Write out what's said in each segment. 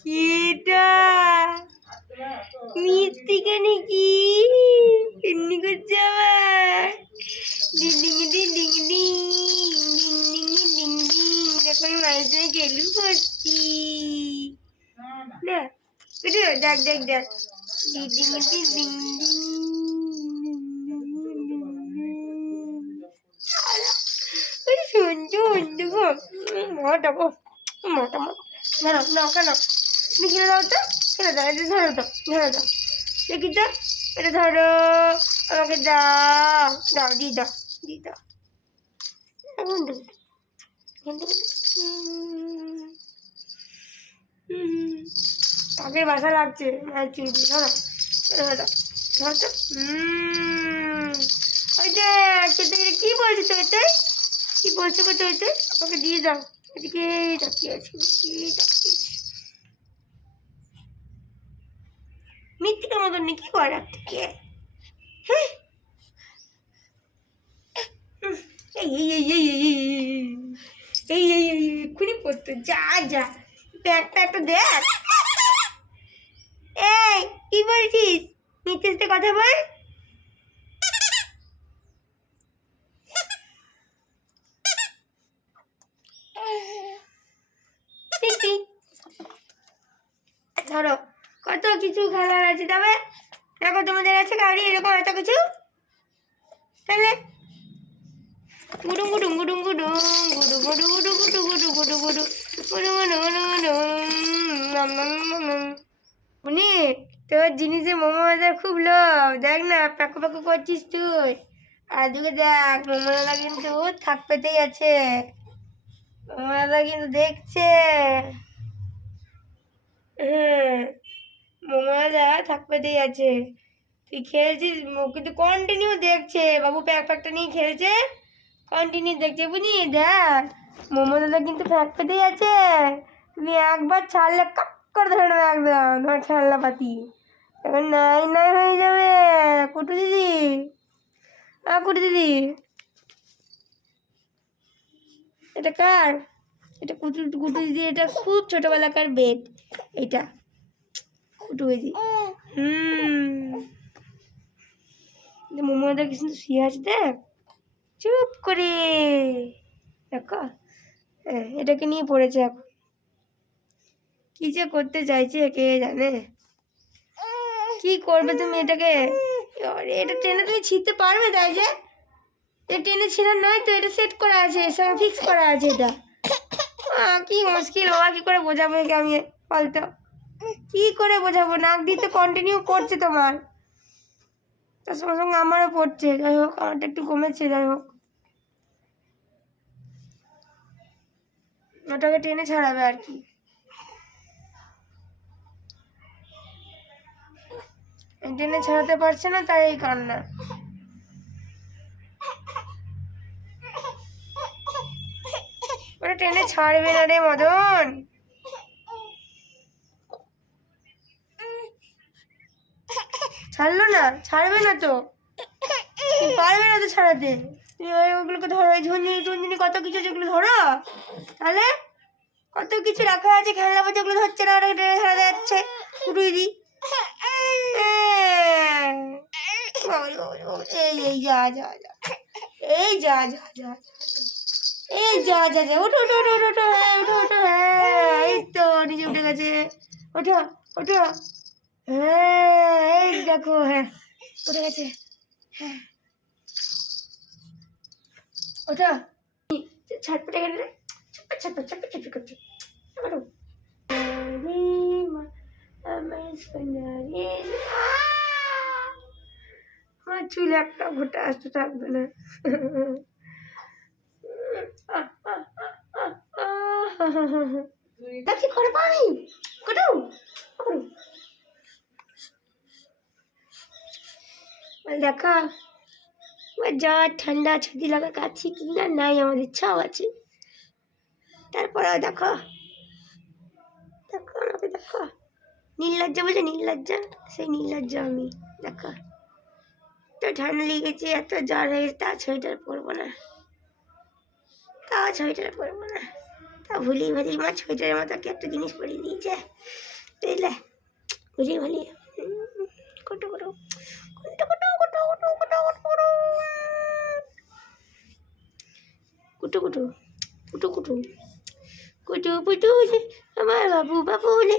কিটা মিষ্টিকে নাকি এমনি করছে আবার ding ding ding ding ding ding ding ding এখন মাঝে গেলু করছি না দেখ দেখ দেখ ডিং ডিং ডিং ডিং শুনছো দেখো মোটা গো মোটা মোটা না কেন তুমি খেলে দাও তো খেলে দাও এটা ধরো তো দেখি তো এটা ধরো আমাকে দাও দাও দি দাও এখন কাকের বাসা লাগছে মায়ের চুলটি ধরো ধরো তো ওই দেখ কি বলছি তো এতে কি বলছো কত হয়েছে আমাকে দিয়ে দাও এদিকে তাকিয়ে আছি মৃত্তিকার মতন নেই কি করার থেকে হ্যাঁ এক্ষুনি পড়তো যা ব্যাগটা একটা দেখ এই কি বলছিস মিথ্যে সাথে কথা বল ধরো কত কিছু খেলার আছে তবে দেখো তোমাদের আছে গাড়ি এরকম এত কিছু তাহলে গুডুম গুডুম গুডুম গুডুম গুডু গুডু গুডু গুডু গুডু গুডু গুডু গুডু গুডু গুডু উনি তোর জিনিসে মোমো দাদার খুব লোভ দেখ না পাকু পাকু করছিস তুই আর দুকে দেখ মোমো দাদা কিন্তু থাক পেতেই আছে মোমো দাদা কিন্তু দেখছে হ্যাঁ মোমো দাদা থাক পেতেই আছে তুই খেলছিস কিন্তু কন্টিনিউ দেখছে বাবু প্যাকটা নিয়ে খেলছে কন্টিনিউ দেখছে বুঝি দেখ মোমো দাদা কিন্তু ফ্যাক পেতেই আছে তুমি একবার ছাড়লে কাপ করে ধরে নেবে একদম তোমার খেলনা পাতি এখন নাই হয়ে যাবে কুটু দিদি কুটু দিদি এটা কার এটা কুটু দিদি এটা খুব ছোটোবেলাকার বেড এটা কুটু দিদি মোমোটা কিন্তু শুয়ে আছে দেখ চুপ করে দেখো এটাকে নিয়ে পড়েছে এখন কি যে করতে চাইছে কে জানে কি করবে তুমি এটাকে এটা টেনে তুমি ছিঁড়তে পারবে তাই যে এটা টেনে ছিঁড়া নয় তো এটা সেট করা আছে সব ফিক্স করা আছে এটা কি মুশকিল বাবা কি করে বোঝাবো একে আমি বলতো কি করে বোঝাবো নাক দিয়ে তো কন্টিনিউ করছে তোমার তার সঙ্গে সঙ্গে আমারও পড়ছে যাই হোক আমারটা একটু কমেছে যাই হোক ওটাকে টেনে ছাড়াবে আর কি টেনে ছাড়াতে পারছে না তাই এই কান্না ওটা টেনে ছাড়বে না রে মদন ছাড়লো না ছাড়বে না তো পারবে না তো ছাড়াতে তুমি ওইগুলোকে ধরো ওই ঝুনঝুনি টুনঝুনি কত কিছু যেগুলো ধরো তাহলে কত কিছু রাখা আছে খেলনা বাচ্চা ওগুলো ধরছে না ওটা টেনে ছাড়াতে যাচ্ছে কুটুই দি এই যা এই যা ওঠো হ্যাঁ এই তো নিচে উঠে গেছে ওঠো হ্যাঁ এই দেখো হ্যাঁ উঠে গেছে হ্যাঁ ওঠো ছটপটে গেলে ছটপট করছে আমার চুলে একটা ভোটা আসতে থাকবে না দেখি ঘরে পানি কোথাও দেখা যা ঠান্ডা ছাতি লাগা কাছি কি না নাই আমাদের ইচ্ছাও আছে তারপরে দেখো আমাকে দেখো নীললজ্জা বলছে নীললজ্জা সেই নীললজ্জা আমি দেখো তো ঠান্ডা লেগেছে এত জ্বর হয়ে গেছে তা সোয়েটার পরবো না তা সোয়েটার পরবো না, তা ভুলি ভালি মা সোয়েটারের মতো কি একটা জিনিস পরিয়ে দিয়েছে, বুঝলে, ভুলি ভালি কুটু কুটু কুটু কুটু কুটু কুটু কুটু কুটু কুটু কুটু কুটু কুটু কুটু পুটু আমার বাবু বাবু রে,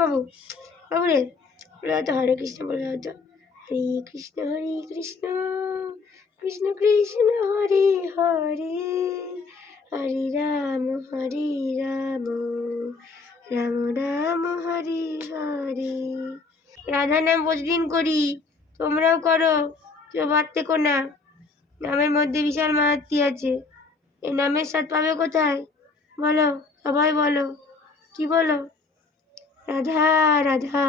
বাবু বাবু রে, বলে হয়তো হরে কৃষ্ণ, বলে হয়তো হরে কৃষ্ণ কৃষ্ণ কৃষ্ণ হরে হরে, হরে রাম রাম রাম হরে হরে। রাধা নাম প্রতিদিন করি, তোমরাও করো, কেউ বাদ থেকো না। নামের মধ্যে বিশাল মাহাত্ম্য আছে, এই নামের স্বাদ পাবে কোথায় বলো, সবাই বলো, কি বলো? রাধা রাধা।